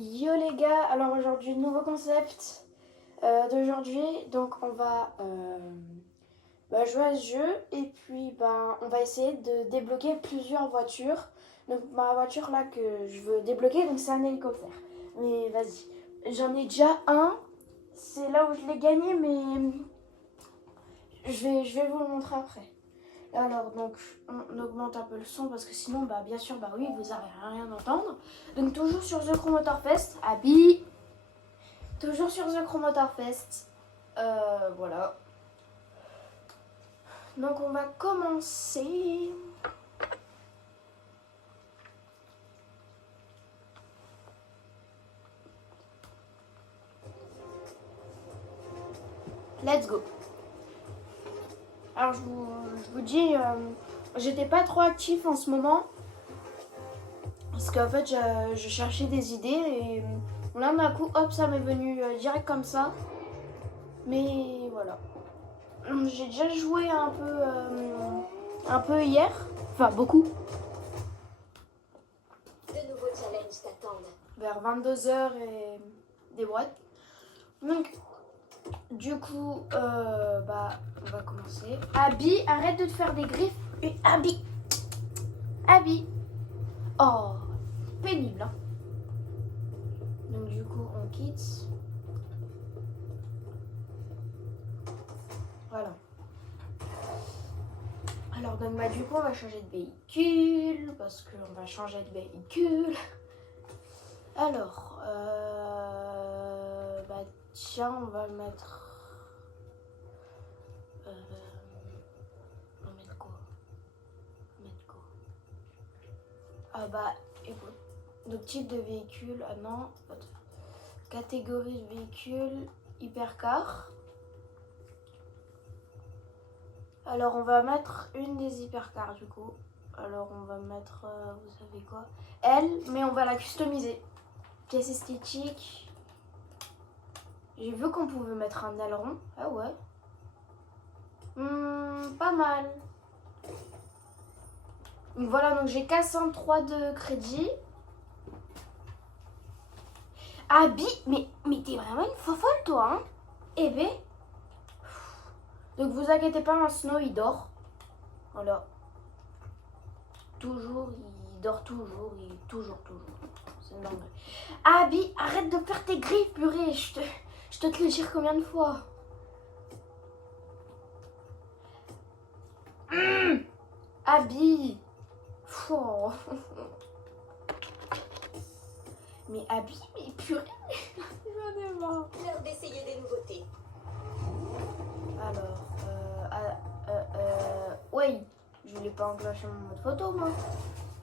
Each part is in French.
Yo les gars, alors aujourd'hui nouveau concept d'aujourd'hui, donc on va jouer à ce jeu et puis on va essayer de débloquer plusieurs voitures. Donc ma voiture là que je veux débloquer, donc c'est un hélicoptère. Mais vas-y, j'en ai déjà un, c'est là où je l'ai gagné mais je vais vous le montrer après. Alors donc on augmente un peu le son parce que sinon bien sûr oui vous n'allez rien entendre. Donc toujours sur The Crew Motor Fest, Abby. Toujours sur The Crew Motor Fest. Voilà. Donc on va commencer. Let's go. Alors je vous dis, j'étais pas trop actif en ce moment. Parce qu'en fait je cherchais des idées et là d'un coup hop ça m'est venu direct comme ça. Mais voilà. J'ai déjà joué un peu hier. Enfin beaucoup. De nouveaux challenges t'attendent. Vers 22h et des boîtes. Donc du coup on va commencer. Abby, arrête de te faire des griffes. Et Abby. Oh, pénible hein. Donc du coup on quitte. Voilà. Alors donc du coup on va changer de véhicule parce qu'on va changer de véhicule. Alors tiens on va mettre écoute, donc type de véhicule, catégorie de véhicule, hypercar. Alors on va mettre une des hypercars du coup. Alors on va mettre, vous savez quoi, elle, mais on va la customiser. Pièce esthétique. J'ai vu qu'on pouvait mettre un aileron. Ah ouais. Pas mal. Donc voilà, donc j'ai 403 de crédit. Abby, mais t'es vraiment une fofolle toi, hein. Eh ben. Donc vous inquiétez pas, un Snow il dort. Voilà. Toujours, il dort toujours, toujours. C'est normal. Abby, arrête de faire tes griffes, purée. Je te le dire combien de fois. Abby. Oh. Mais Abby, mais purée. J'en ai marre. L'heure d'essayer des nouveautés. Alors, oui, je voulais pas enclencher mon mode photo moi.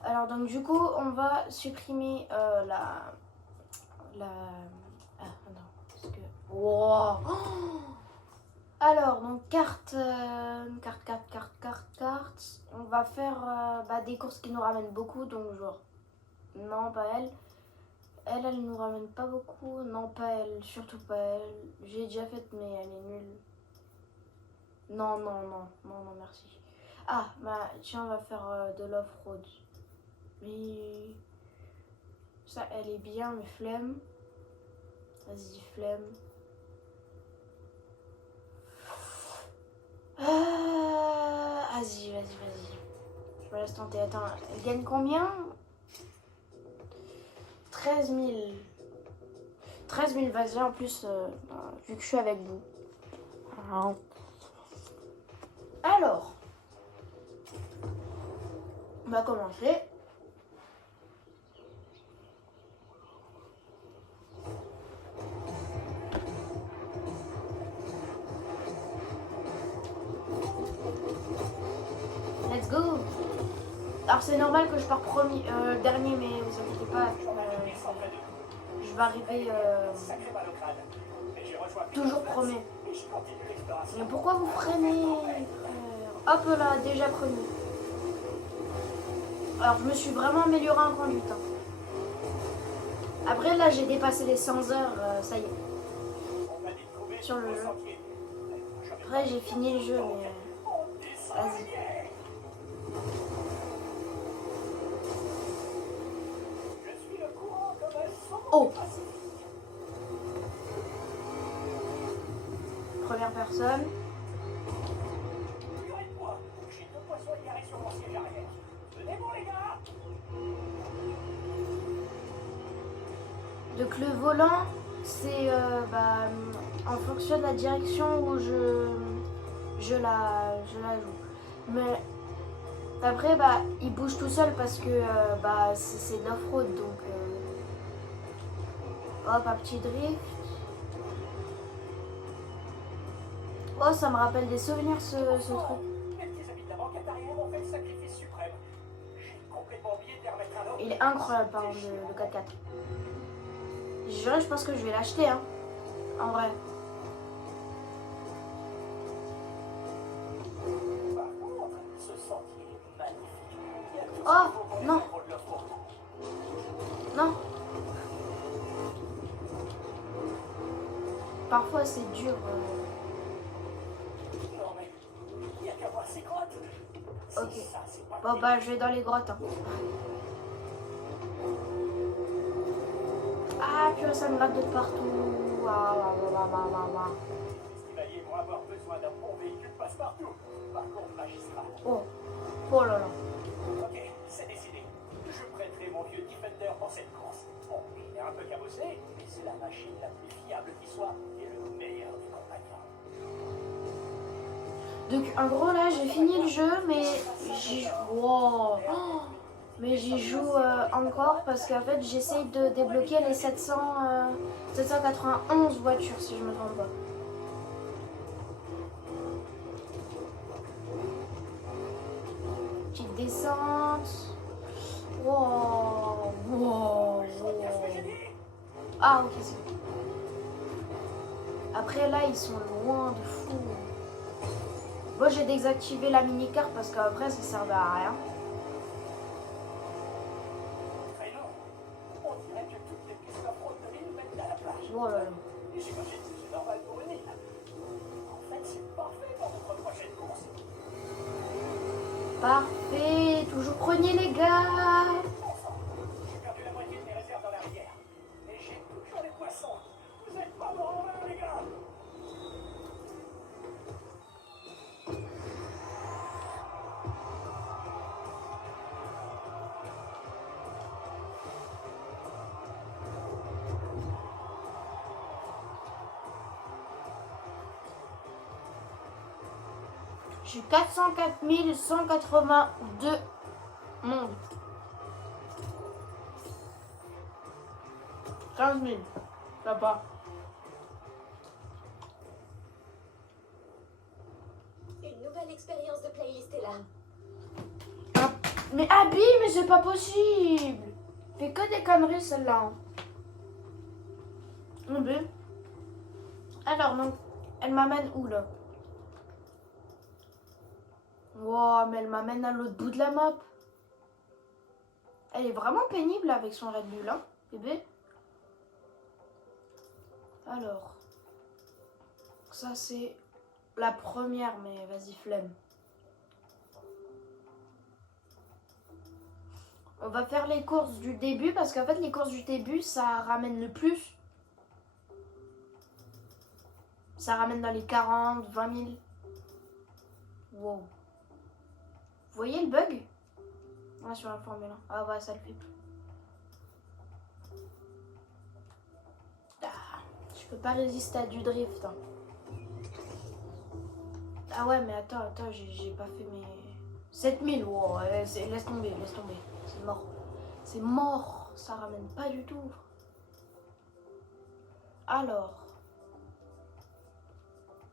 Alors donc du coup on va supprimer la parce que wow. Alors donc carte. On va faire des courses qui nous ramènent beaucoup, donc genre non pas elle. Elle nous ramène pas beaucoup, non pas elle, surtout pas elle. J'ai déjà fait mais elle est nulle. Non merci. Ah tiens on va faire de l'off-road. Mais ça elle est bien mais flemme. Vas-y flemme. Vas-y. Je me laisse tenter. Attends, elle gagne combien? 13 000. 13 000, vas-y en plus vu que je suis avec vous. Alors, on va commencer. Let's go. Alors c'est normal que je pars dernier, mais vous inquiétez pas, je vais arriver toujours premier. Mais pourquoi vous freinez? Hop là, déjà premier. Alors je me suis vraiment améliorée en conduite. Hein. Après là j'ai dépassé les 100 heures, ça y est. Sur le jeu. Après j'ai fini le jeu, mais vas-y. Oh! Première personne. Figurez-moi, j'ai 2 poissons garés sur mon siège arrière. Venez bon les gars. Donc le volant, c'est en fonction de la direction où je la joue. Mais après, il bouge tout seul parce que c'est de l'off-road. Donc, hop, un petit drift. Oh, ça me rappelle des souvenirs ce truc. Mes petits amis de la banque arrière ont fait le sacrifice suprême. J'ai complètement oublié de les remettre à l'ordre. Il est incroyable, par exemple, le 4x4. Je pense que je vais l'acheter, hein. En vrai. Par contre, ce sentier est magnifique. Il y a tout ce Oh, qu'il faut pour les non. pro de l'off-road. Non. Parfois, c'est dur. Non mais, il n'y a qu'à voir ces grottes. Si Ok. ça, c'est pas Bon, je vais dans les grottes, hein. Ah, purée, ça me gratte de partout. Les estivaliers vont avoir besoin d'un bon véhicule passe-partout. Par contre, magistral. Oh. Oh là là. Ok, c'est décidé. Je prêterai mon vieux Defender pour cette course. Bon, il est un peu cabossé, mais c'est la machine la plus fiable qui soit et le meilleur des compagnons. Donc en gros là j'ai fini le jeu mais j'y wow. Oh, mais j'y joue encore parce qu'en fait j'essaye de débloquer les 791 voitures si je me trompe pas. Petite descente. Wow. Wow. Ah ok c'est bon. Après là ils sont loin de fou. Bon, j'ai désactivé la mini-carte parce qu'après ça servait à rien. Très long. On dirait que toutes les pistes off-road de l'île mènent à la plage. Oh là là. Et j'imagine que c'est normal pour une île. En fait, c'est parfait pour votre prochaine course. Parfait, toujours premier les gars. Enfin, j'ai perdu la moitié de mes réserves dans la rivière. Mais j'ai toujours les poissons. Vous êtes pas morts en l'air, les gars. Je suis 404 182 monde. 15 000. Ça va. Une nouvelle expérience de playlist est là. Ah, mais Abby, mais c'est pas possible. Fait que des conneries celle-là. Alors donc, elle m'amène où là? Wow, mais elle m'amène à l'autre bout de la map. Elle est vraiment pénible avec son Red Bull, hein, bébé. Alors, ça c'est la première, mais vas-y, flemme. On va faire les courses du début parce qu'en fait, les courses du début, ça ramène le plus. Ça ramène dans les 40, 20 000. Wow. Vous voyez le bug? Ah, sur la Formule 1. Ah ouais, ça le fait plus. Ah, je peux pas résister à du drift. Hein. Ah ouais, mais attends, j'ai pas fait mes... 7000, wow, laisse tomber. C'est mort. C'est mort. Ça ramène pas du tout. Alors.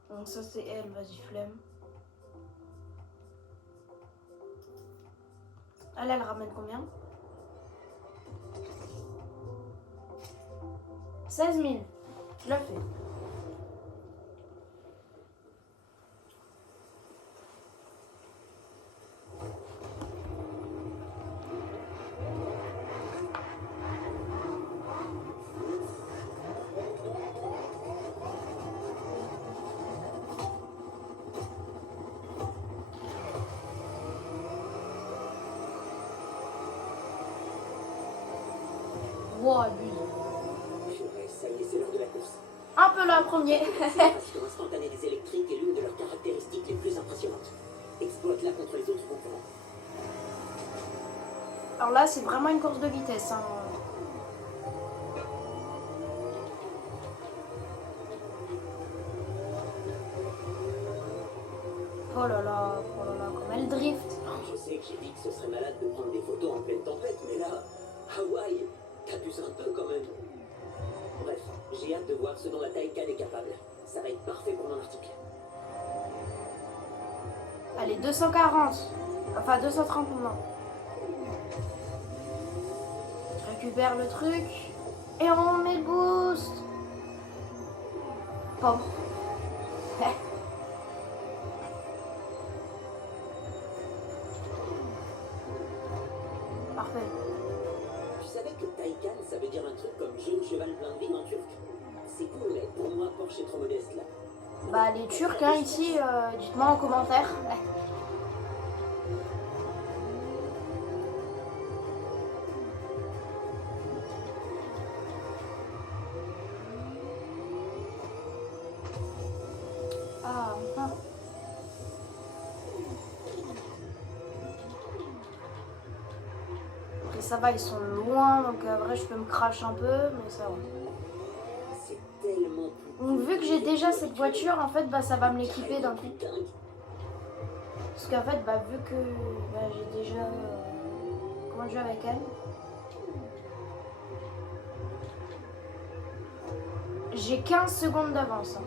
Donc ça c'est elle, vas-y, flemme. Elle ramène combien? 16 000. Je la fais. Wow, abuse. Un peu là, premier. L'action instantanée des électriques est l'une de leurs caractéristiques les plus impressionnantes. Exploite-la contre les autres concurrents. Alors là, c'est vraiment une course de vitesse. Hein. Oh là là, comme elle drift. Je sais que j'ai dit que ce serait malade de prendre des photos en pleine tempête, mais là, Hawaï, t'abuses un peu quand même. Bref, j'ai hâte de voir ce dont la Taycan est capable. Ça va être parfait pour mon article. Allez, 240. Enfin, 230 maintenant. Je récupère le truc. Et on met le boost. Pom. Parfait. Tu savais que Taycan, ça veut dire un truc comme jeune cheval plein de vie en turc? C'est cool, mais pour moi, Porsche est trop modeste là. Bah, les Turcs, hein, ici, dites-moi en commentaire. Ah, enfin. Après, ça va, ils sont loin, donc vrai, je peux me crash un peu, mais ça va. C'est tellement plus Donc, vu que j'ai déjà cette voiture, en fait, bah, ça va me l'équiper d'un coup. dingue. Parce qu'en fait, bah, vu que bah, j'ai déjà conduit avec elle, j'ai 15 secondes d'avance. Hein.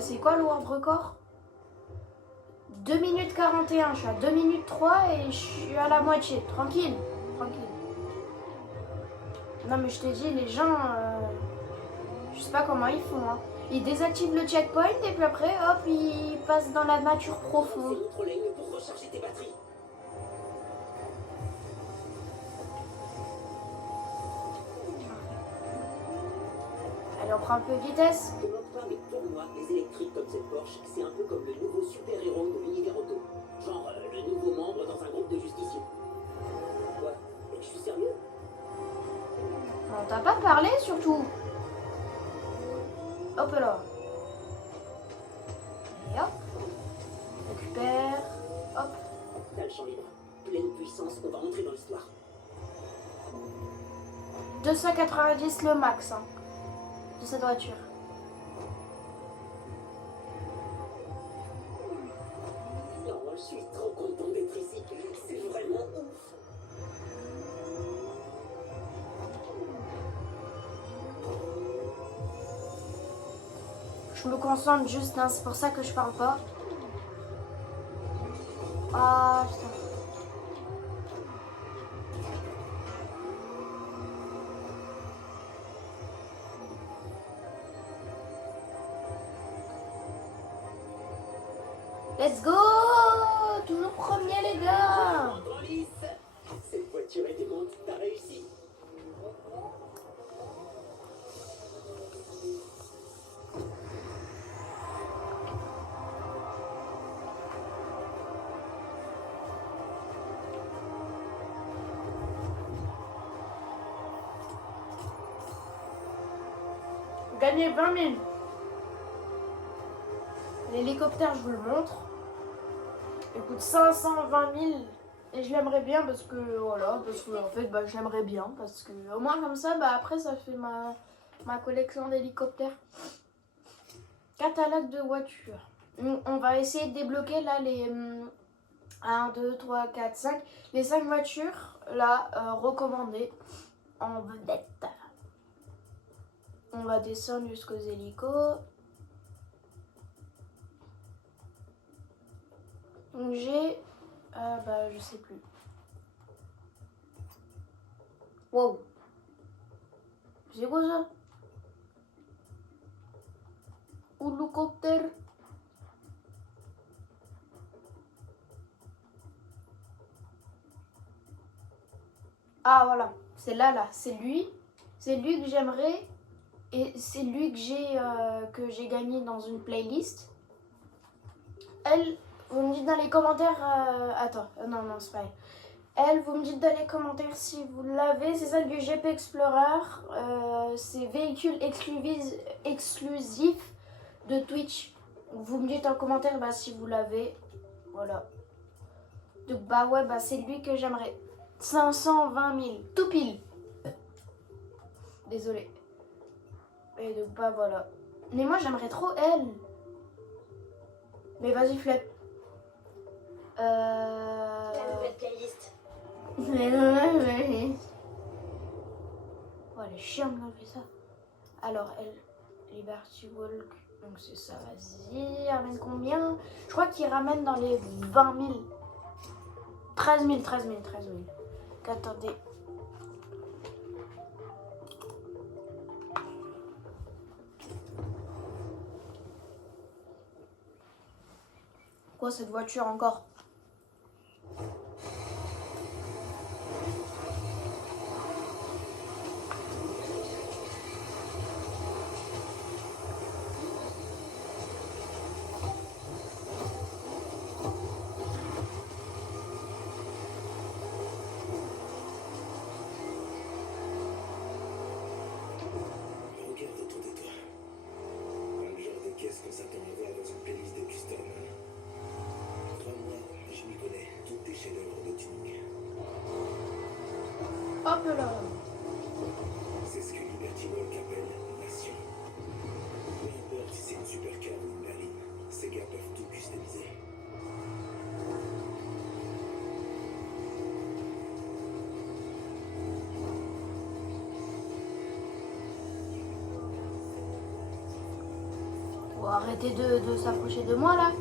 C'est quoi le world record? 2 minutes 41, je suis à 2 minutes 3 et je suis à la moitié. Tranquille, tranquille. Non mais je t'ai dit, les gens, je sais pas comment ils font. Hein. Ils désactivent le checkpoint et puis après, hop, ils passent dans la nature C'est profonde. l'autre ligne pour recharger tes batteries. Allez, on prend un peu de vitesse. Je ne moque pas, mais pour moi, les électriques comme cette Porsche, c'est un peu comme le nouveau super-héros de l'univers auto. Genre le nouveau membre dans un groupe de justiciers. Quoi? Et je suis sérieux? On t'a pas parlé surtout. Hop là. Et hop. Récupère. Hop. T'as le champ libre. Pleine puissance, on va entrer dans l'histoire. 290 le max hein, de cette voiture. Non, je suis trop content d'être ici. C'est vraiment ouf. Je me concentre juste, hein, c'est pour ça que je parle pas. Ah putain. Let's go! Toujours premier les gars! En lice. Cette voiture est démonte, t'as réussi. Gagner 20 000. L'hélicoptère, je vous le montre. Il coûte 520 000. Et je l'aimerais bien parce que, voilà, parce que en fait, bah, je l'aimerais bien. Parce que, au moins comme ça, bah, après, ça fait ma collection d'hélicoptères. Catalogue de voitures. On va essayer de débloquer là les 1, 2, 3, 4, 5. Les 5 voitures, là, recommandées en vedette. On va descendre jusqu'aux hélicos. Donc j'ai... bah je sais plus. Wow. C'est quoi ça? Hélicoptère. Ah voilà. C'est là. C'est lui. C'est lui que j'aimerais. Et c'est lui que j'ai gagné dans une playlist. Elle... Vous me dites dans les commentaires... attends, non, c'est pas elle. Elle, vous me dites dans les commentaires si vous l'avez. C'est celle du GP Explorer. C'est véhicule exclusif de Twitch. Vous me dites en commentaire bah, si vous l'avez. Voilà. Donc bah ouais, bah c'est lui que j'aimerais. 520 000. Tout pile. Désolée. Et donc bah voilà. Mais moi j'aimerais trop elle. Mais vas-y flemme. La nouvelle playlist. Oh, elle est chiante quand elle fait ça. Alors, elle, Liberty Walk, donc c'est ça, vas-y. Ramène combien? Je crois qu'il ramène dans les 20 000. 13 000. Attendez. Quoi cette voiture encore? Regarde autour de toi. Pas le genre de caisse qu'on s'attend à voir dans une playlist de custom. Crois-moi, je m'y connais. Tous tes chefs-d'œuvre de tuning. Hop là. C'est ce que Liberty Walk appelle passion. Peu importe si c'est une supercar ou une berline, ces gars peuvent tout customiser. Bon, arrêtez de s'approcher de moi là.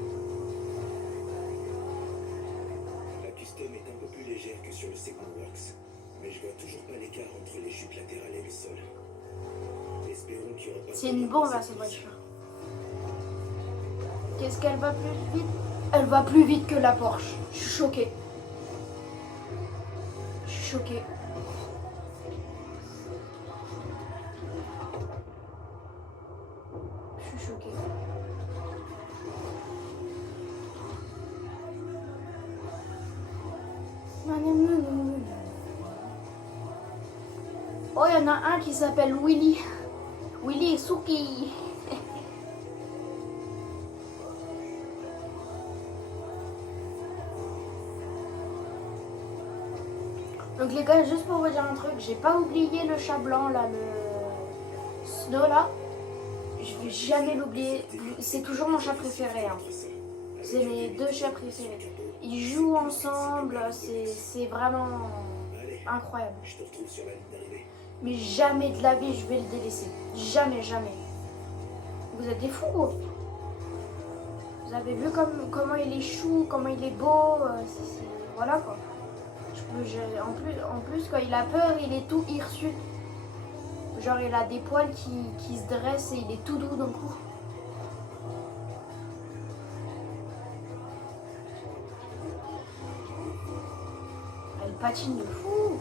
La custom est un peu plus légère que sur le Segment Works, mais je vois toujours pas l'écart entre les chutes latérales et le sol. Espérons qu'il y aura pas. C'est une bombe là cette voiture. Qu'est-ce qu'elle va plus vite? Elle va plus vite que la Porsche. Je suis choquée. Je suis choquée. Je suis choquée. Oh, il y en a un qui s'appelle Willy. Willy et Suki. Donc les gars, juste pour vous dire un truc, j'ai pas oublié le chat blanc là, le Snow là. Je vais jamais l'oublier. C'est toujours mon chat préféré. Hein. C'est mes deux chats préférés. Ils jouent ensemble, c'est vraiment incroyable. Je te retrouve sur la ligne d'arrivée. Mais jamais de la vie je vais le délaisser. Jamais. Vous êtes des fous. Vous avez vu comment il est chou, comment il est beau. Voilà quoi. En plus, quand il a peur, il est tout hirsute. Genre il a des poils qui se dressent et il est tout doux d'un coup. Elle patine de fou.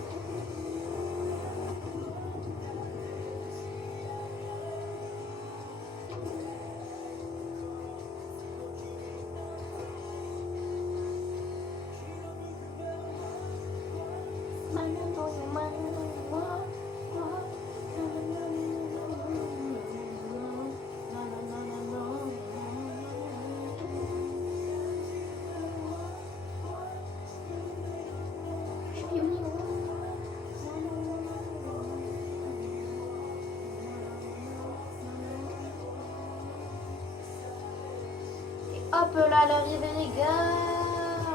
Hop là, l'arrivée les gars,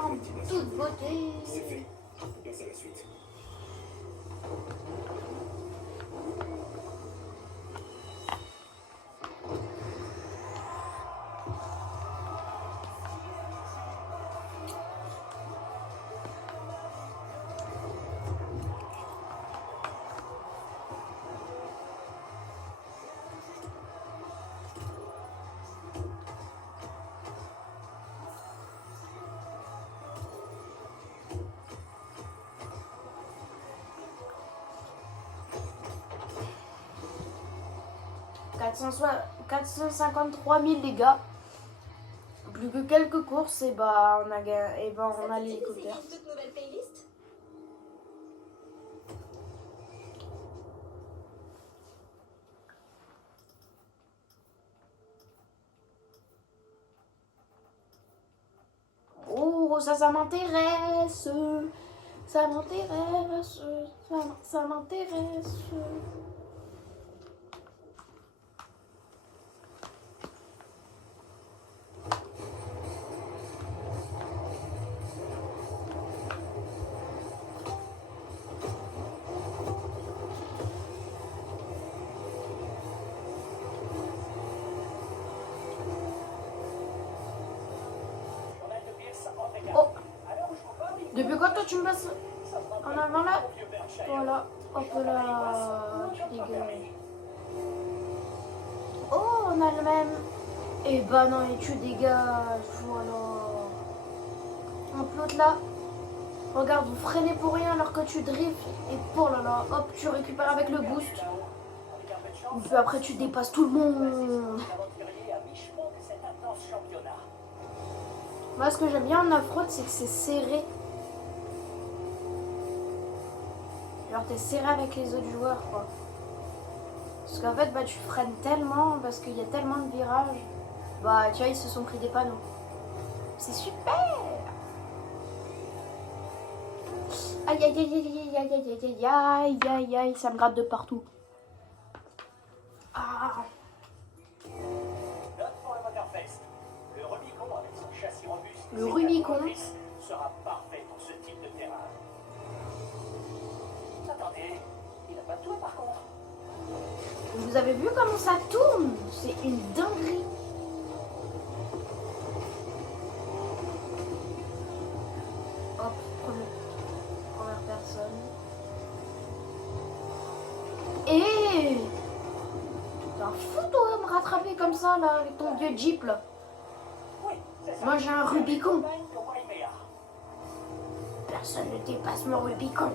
en toute beauté. C'est fait. On passe à la suite. soit 453 000 les gars. Plus que quelques courses et bah on a Ça te fait l'hélicoptère. une toute nouvelle playlist? Oh, ça m'intéresse. Ça m'intéresse. Ça m'intéresse. Oh, depuis quand toi tu me passes en avant là? Voilà, hop là, tu dégages. Oh, on a le même. Eh ben non, et tu dégages, voilà. Hop, l'autre là. Regarde, vous freinez pour rien alors que tu drifts. Et oh là là, hop, tu récupères avec le boost. Et puis après, tu dépasses tout le monde. Moi, ce que j'aime bien en off-road, c'est que c'est serré. Genre, t'es serré avec les autres joueurs, quoi. Parce qu'en fait, bah, tu freines tellement, parce qu'il y a tellement de virages. Bah, tu vois, ils se sont pris des panneaux. C'est super! Aïe, aïe, aïe, aïe, aïe, aïe, aïe, aïe, aïe, aïe, aïe, ça me gratte de partout. Ah! Le Rubicon avec son châssis robuste Le Rubicon sera parfait pour ce type de terrain. Attendez, il n'a pas de toit par contre. Vous avez vu comment ça tourne? C'est une dinguerie. Hop, première personne. Et t'es un fou toi me rattraper comme ça là avec ton vieux Jeep là. Oui, c'est ça. Moi j'ai un Rubicon. Campagne de Waimea. Personne ne dépasse mon Rubicon.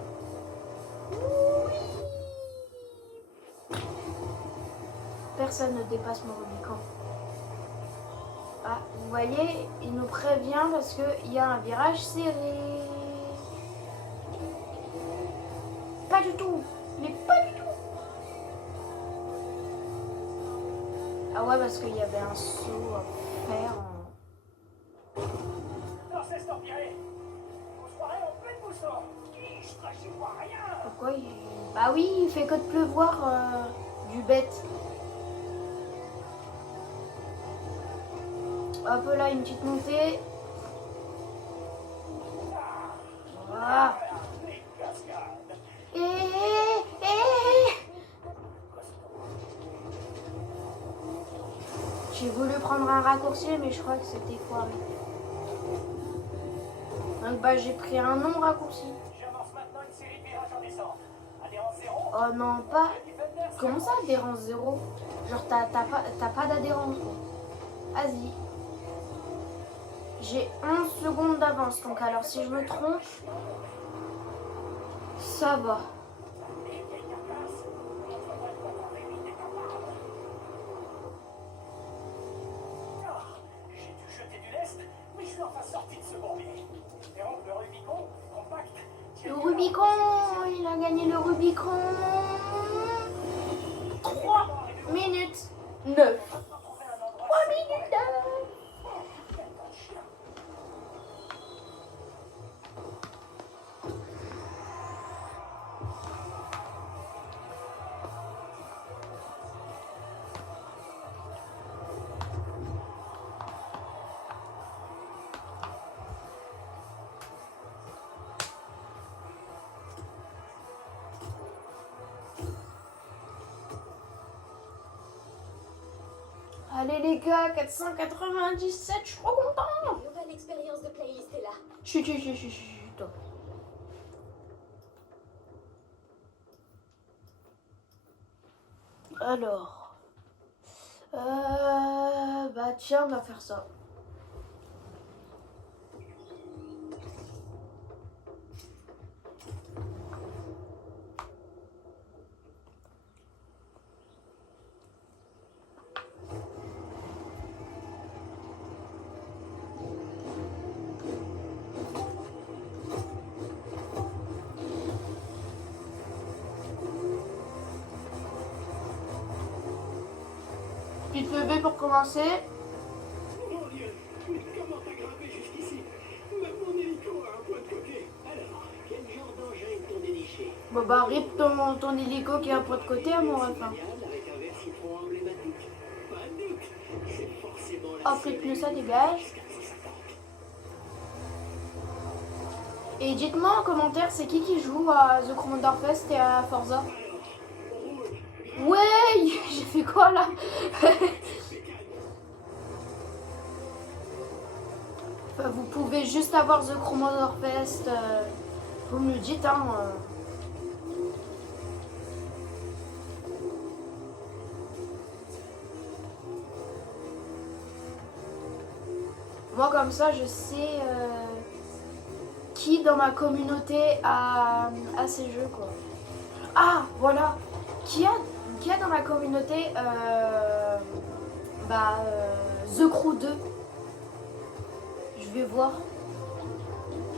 Personne ne dépasse mon Rubicon. Ah, vous voyez, il nous prévient parce qu'il y a un virage serré. Pas du tout. Mais pas du tout. Ah ouais, parce qu'il y avait un saut à faire. Non, c'est estampillé. Vous se croirez en pleine mousson. Je vois rien. Pourquoi il... Bah oui, il fait que de pleuvoir du bête. Hop là, une petite montée. Voilà. Les cascades. J'ai voulu prendre un raccourci, mais je crois que c'était foiré. Donc bah j'ai pris un non-raccourci. J'amorce maintenant une série de virages en descente. Adhérence 0. Oh non, pas... Comment ça, adhérence 0? Genre t'as pas d'adhérence, quoi. Vas-y. J'ai 11 secondes d'avance, donc alors si je me trompe, ça va. J'ai dû jeter du lest, mais je suis enfin sorti de ce bourbier. Espérons que le Rubicon, compact, Le Rubicon, il a gagné le Rubicon. 3 minutes 9. 3 minutes 9. Allez les gars, 497, je suis trop content. Nouvelle expérience de playlist est là. Chut, toi. Alors, bah tiens, on va faire ça. Petite levée pour commencer. Mon Dieu, mais comment t'as grimpé jusqu'ici? Même mon Bon bah rip ton hélico qui est un peu de côté à mon ref. Hein. Avec un vert citron emblématique. Pas de doute, c'est forcément la Hop, les pneus ça dégage. 450. Et dites-moi en commentaire, c'est qui joue à The Commander Fest et à Forza? Ouais, j'ai fait quoi là? Enfin, vous pouvez juste avoir The Commander Fest. Vous me le dites, hein. Moi, comme ça, je sais qui dans ma communauté a ces jeux, quoi. Ah, voilà. Qui a dans ma communauté The Crew 2. Je vais voir.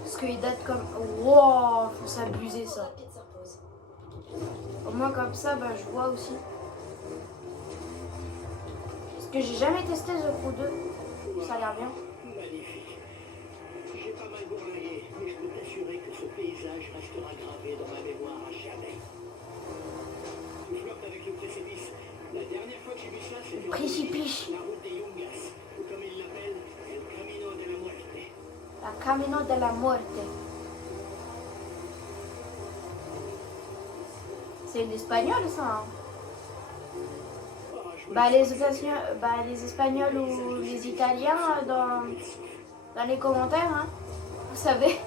Parce qu'il date comme... Wow, faut s'abuser ça. Rapide s'impose. Au moins comme ça, bah, je vois aussi. Parce que j'ai jamais testé The Crew 2. Ça a l'air bien. Magnifique. J'ai pas mal bourlingué, mais je peux t'assurer que ce paysage restera gravé dans ma mémoire à jamais. Tu flirtes avec le précipice. La dernière fois que j'ai vu ça, c'était Précipice. la route des Yungas, ou comme ils l'appellent, El Camino de la Muerte. La Camino de la Muerte. C'est l'espagnol, ça. Hein. Bah, les Espagnols ou les Italiens dans les commentaires, hein. Vous savez,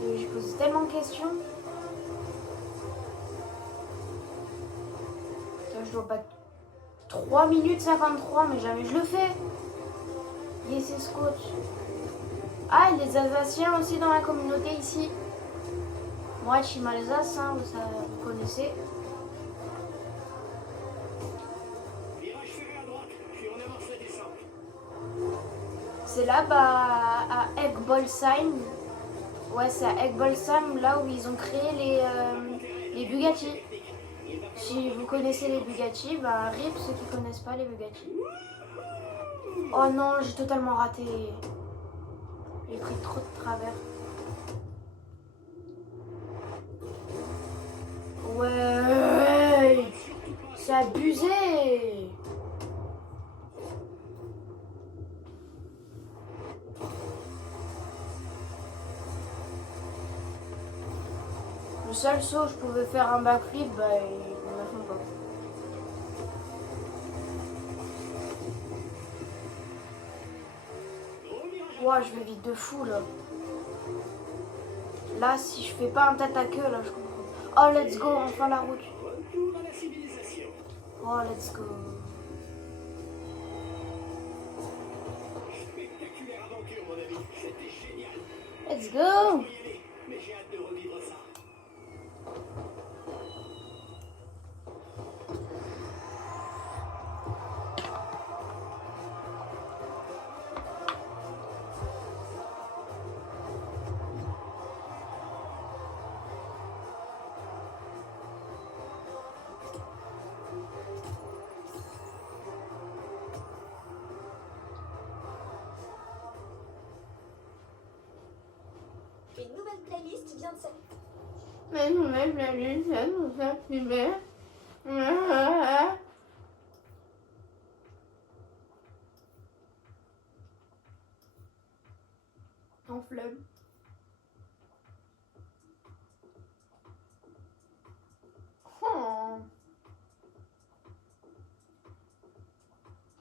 je pose tellement de questions. Putain, je dois pas 3 minutes 53, mais jamais je le fais. Yes, c'est scotch. Ah, les Alsaciens aussi dans la communauté ici. Moi, je suis Alsace, hein, vous connaissez. Virage serré à droite, puis on avance la descente. C'est là, bah, à Egbolsheim. Ouais, c'est à Egbolsheim, là où ils ont créé les Bugatti. Si vous connaissez les Bugatti, bah, rip ceux qui connaissent pas les Bugatti. Oh non, j'ai totalement raté. J'ai pris trop de travers. Ouais, c'est abusé. Le seul saut, je pouvais faire un backflip, bah, ils ne le font pas. Ouah, je vais vite de fou là. Là, si je fais pas un tête à queue, là, je comprends. Oh, let's go, enfin la route. Retour à la civilisation. Oh, let's go. Spectaculaire aventure, mon ami. C'était génial. Let's go. Mais j'ai hâte de revivre ça. Une nouvelle playlist vient de s'afficher. En flemme. Oh.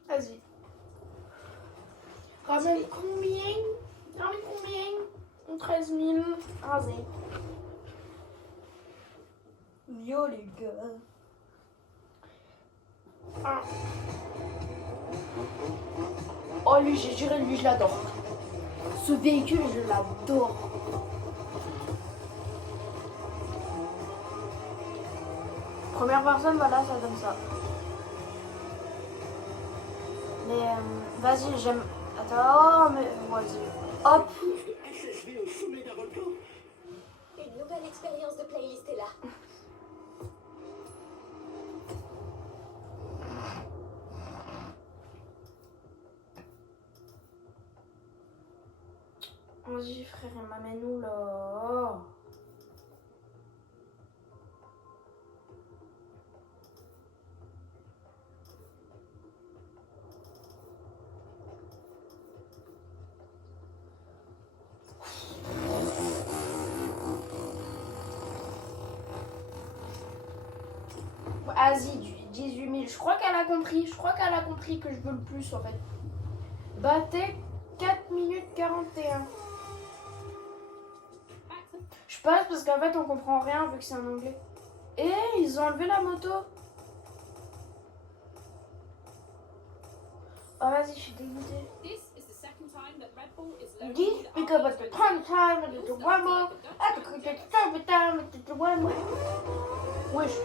Vas-y. Ramène combien? Ramène combien? 13 000. Vas-y. Yo les gars. Ah. Oh lui, j'ai juré, lui je l'adore. Ce véhicule, je l'adore. Première personne, voilà, ça donne ça. Mais vas-y, j'aime. Attends, oh, mais vas-y. Hop. SSV au sommet d'un volcan. Une nouvelle expérience de playlist est là. Vas-y frère, il m'amène où là? Asie, 18 000. Je crois qu'elle a compris. Je crois qu'elle a compris que je veux le plus en fait. Battez 4 minutes 41. Je passe parce qu'en fait on comprend rien vu que c'est en anglais. Et ils ont enlevé la moto. Oh vas-y, je suis dégoûtée. This because at the time at the one more at the time at the one more. Wesh.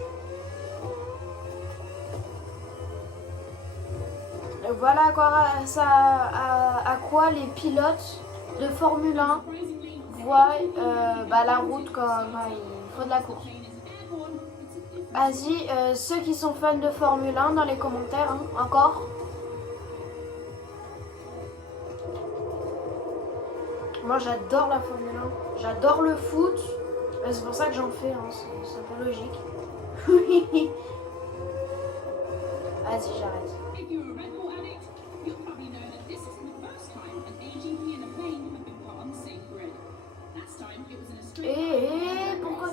Voilà à quoi les pilotes de Formule 1 voient la route quand il faut de la course. Vas-y, ceux qui sont fans de Formule 1 dans les commentaires, hein, encore. Moi j'adore la Formule 1, j'adore le foot, c'est pour ça que j'en fais, hein, c'est un peu logique. Vas-y, j'arrête. Et pourquoi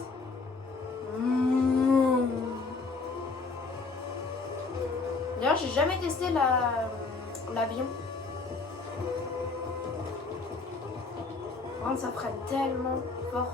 D'ailleurs, j'ai jamais testé l'avion. Ça freine tellement fort.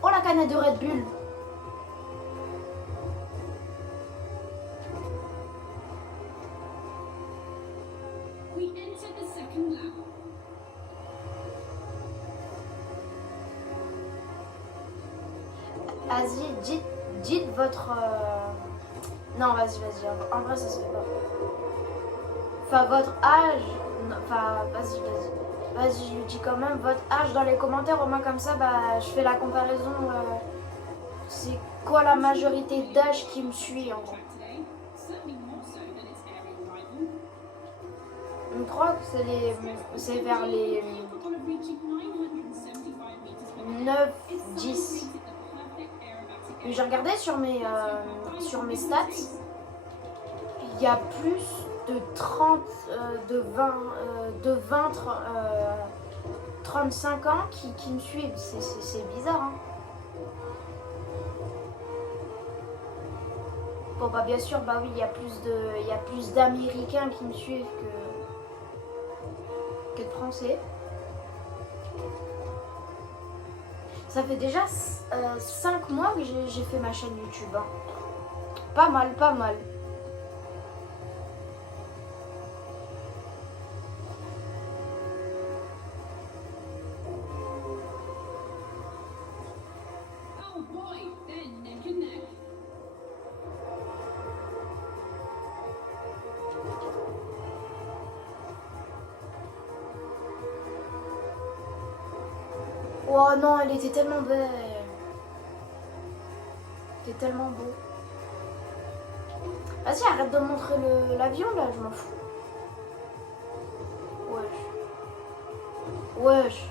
Oh la canette de Red Bull. Vas-y, dites votre... Non, vas-y. En vrai, ça se fait pas. Enfin, votre âge... Enfin, vas-y. Vas-y, je lui dis quand même votre âge dans les commentaires. Au moins, comme ça, bah, je fais la comparaison. C'est quoi la majorité d'âge qui me suit, en gros. Je crois que c'est vers les 9, 10. J'ai regardé sur mes stats, il y a plus de 30, de 20, 35 ans qui me suivent. C'est bizarre, hein. Bon bah bien sûr, bah oui, il y a plus d'Américains qui me suivent que de Français. Ça fait déjà 5 mois que j'ai fait ma chaîne YouTube. Hein. Pas mal. Oh non, elle était tellement belle. C'était tellement beau. Vas-y, arrête de montrer l'avion là, je m'en fous. Wesh.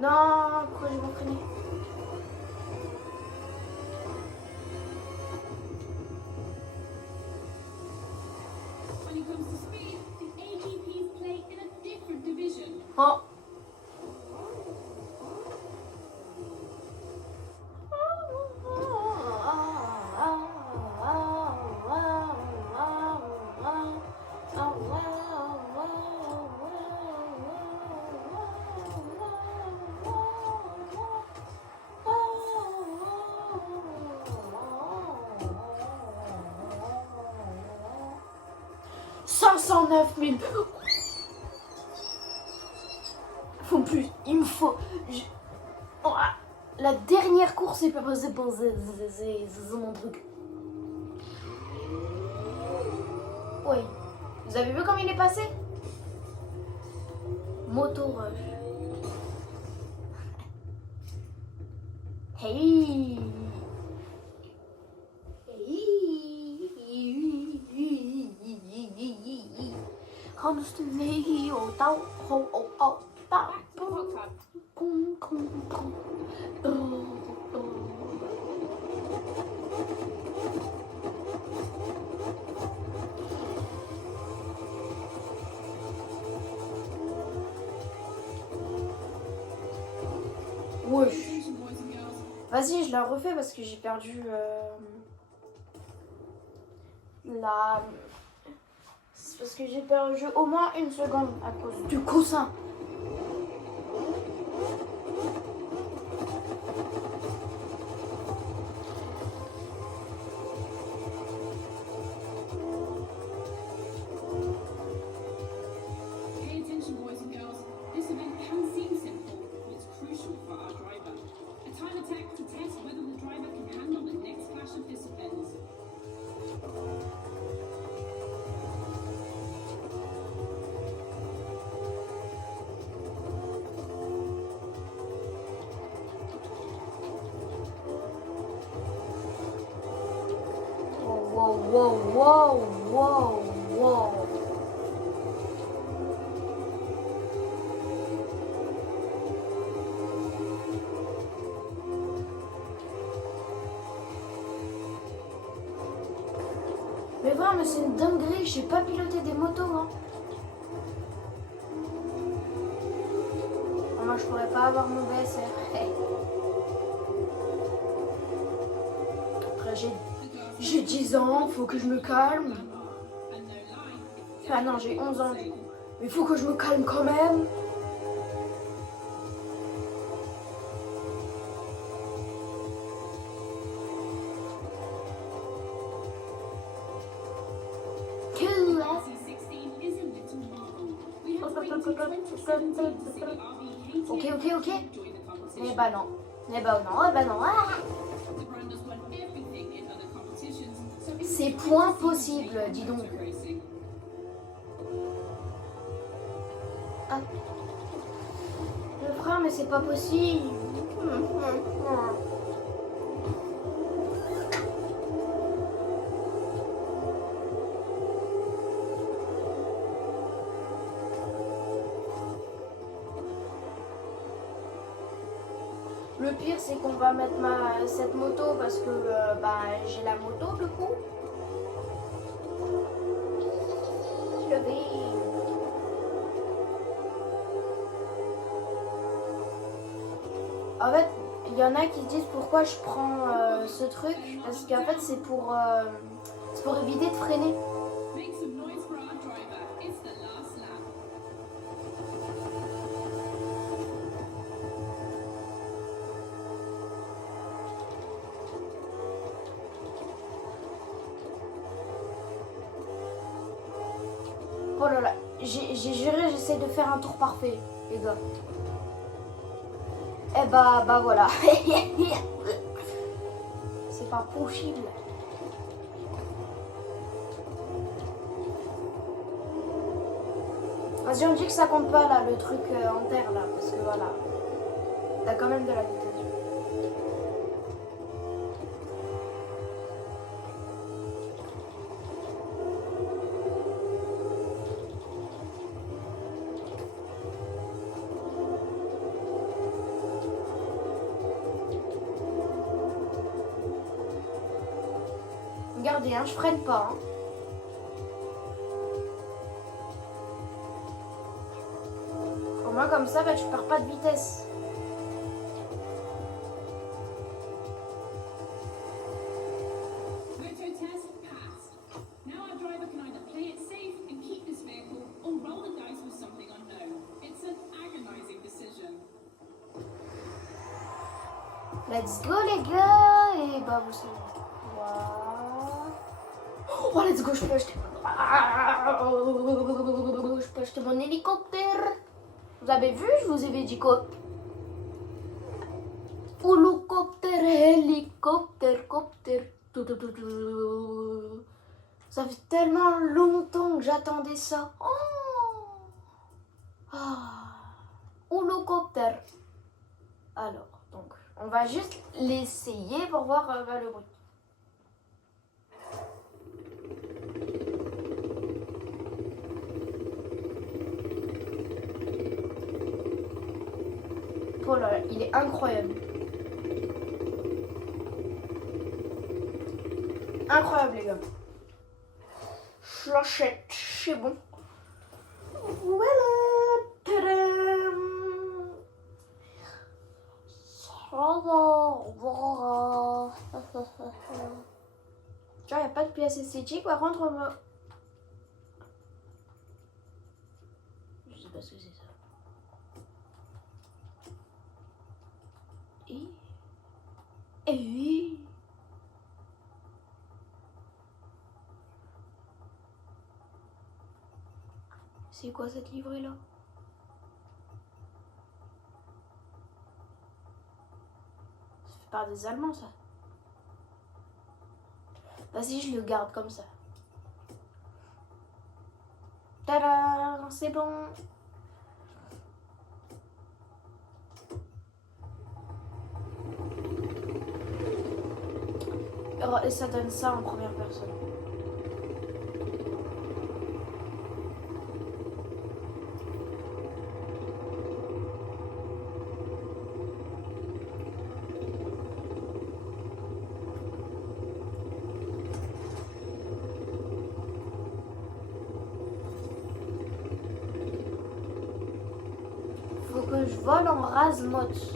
Non, pourquoi je m'entraînais? Oh. Faut plus, il me faut. Oh, la dernière course, c'est pas passé pour c'est mon truc. Oui, Vous avez vu comme il est passé? Moto rush. Hey. Kommst du med og dag og dag. Wesh. Vas-y, je la refais parce que j'ai perdu la... C'est parce que j'ai perdu au moins une seconde à cause du coussin. Pay attention, boys and girls. This event can seem simple, but it's crucial for our driver. A time attack to test whether the driver can handle the next clash of disciplines. Wow, wow, wow, wow, wow. Mais voilà, mais c'est une dinguerie, je sais pas piloter des motos, hein. Moi, je pourrais pas avoir mon BSR. Après, j'ai 10 ans, faut que je me calme. Ah non, j'ai 11 ans du coup. Mais faut que je me calme quand même. Ok. Eh bah non. Eh bah non, eh bah non. Ah, c'est point possible, dis donc. Ah. Le frère, mais c'est pas possible. Le pire, c'est qu'on va mettre cette moto parce que j'ai la moto du coup. Je vais. En fait, il y en a qui disent pourquoi je prends ce truc. Parce qu'en fait, c'est pour éviter de freiner. Make some noise for our driver. It's the last lap. Oh là là, j'ai juré, j'essaie de faire un tour parfait, les gars. Eh bah voilà. C'est pas possible. Vas-y, on dit que ça compte pas là, le truc en terre là, parce que voilà. T'as quand même de la vitesse. Regardez, hein, je freine pas. Hein. Au moins comme ça, tu perds pas de vitesse. Moto test passed. Now our driver can either play it safe and keep this vehicle or roll the dice with something unknown. It's an agonizing decision. Let's go les gars. Et bah vous savez. Voilà. Oh let's go, je peux acheter mon hélicoptère. Vous avez vu, je vous avais dit quoi? Hélicoptère. Ça fait tellement longtemps que j'attendais ça. Oh ah. Holocoptère. Alors, donc, on va juste l'essayer pour voir le bruit. Oh là là, il est incroyable. Incroyable les gars. Je l'achète, c'est bon. Voilà. Tadam. Tu vois, il n'y a pas de pièce esthétique. Par contre, je sais pas ce que c'est ça. Et oui. C'est quoi cette livrée là? Ça fait par des Allemands ça. Vas-y, je le garde comme ça. Tada, c'est bon. Et ça donne ça en première personne. Faut que je vole en rase-motte.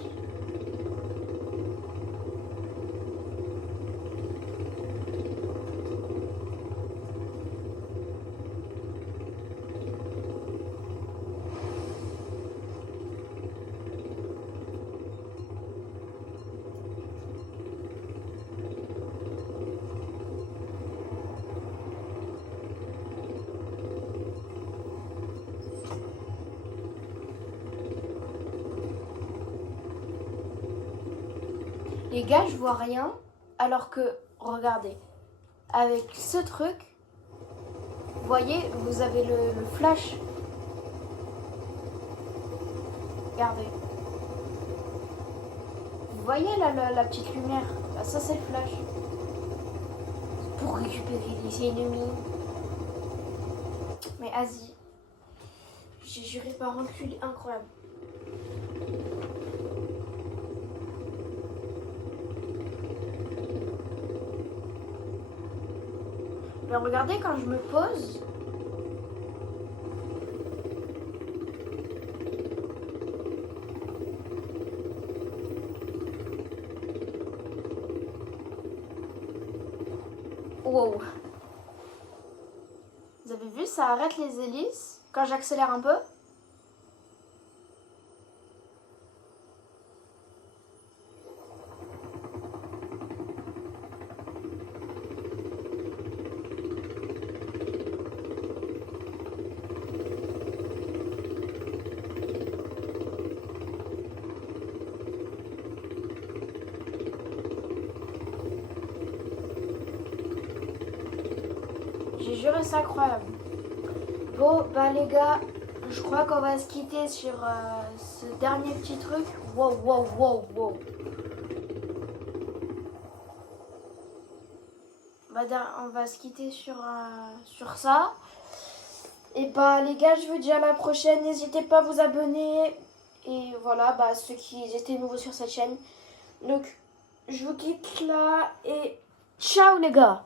Les gars, je vois rien. Alors que, regardez, avec ce truc, vous voyez, vous avez le flash. Regardez. Vous voyez là la petite lumière? Là, ça c'est le flash. Pour récupérer les ennemis. Mais vas-y. J'ai juré par un cul incroyable. Mais regardez quand je me pose. Wow. Vous avez vu, ça arrête les hélices quand j'accélère un peu. J'ai juré, c'est incroyable. Bon, bah les gars, je crois qu'on va se quitter sur ce dernier petit truc. Wow, wow, wow, wow. On va se quitter sur ça. Et bah les gars, je vous dis à la prochaine. N'hésitez pas à vous abonner. Et voilà, bah ceux qui étaient nouveaux sur cette chaîne. Donc, je vous quitte là et ciao les gars.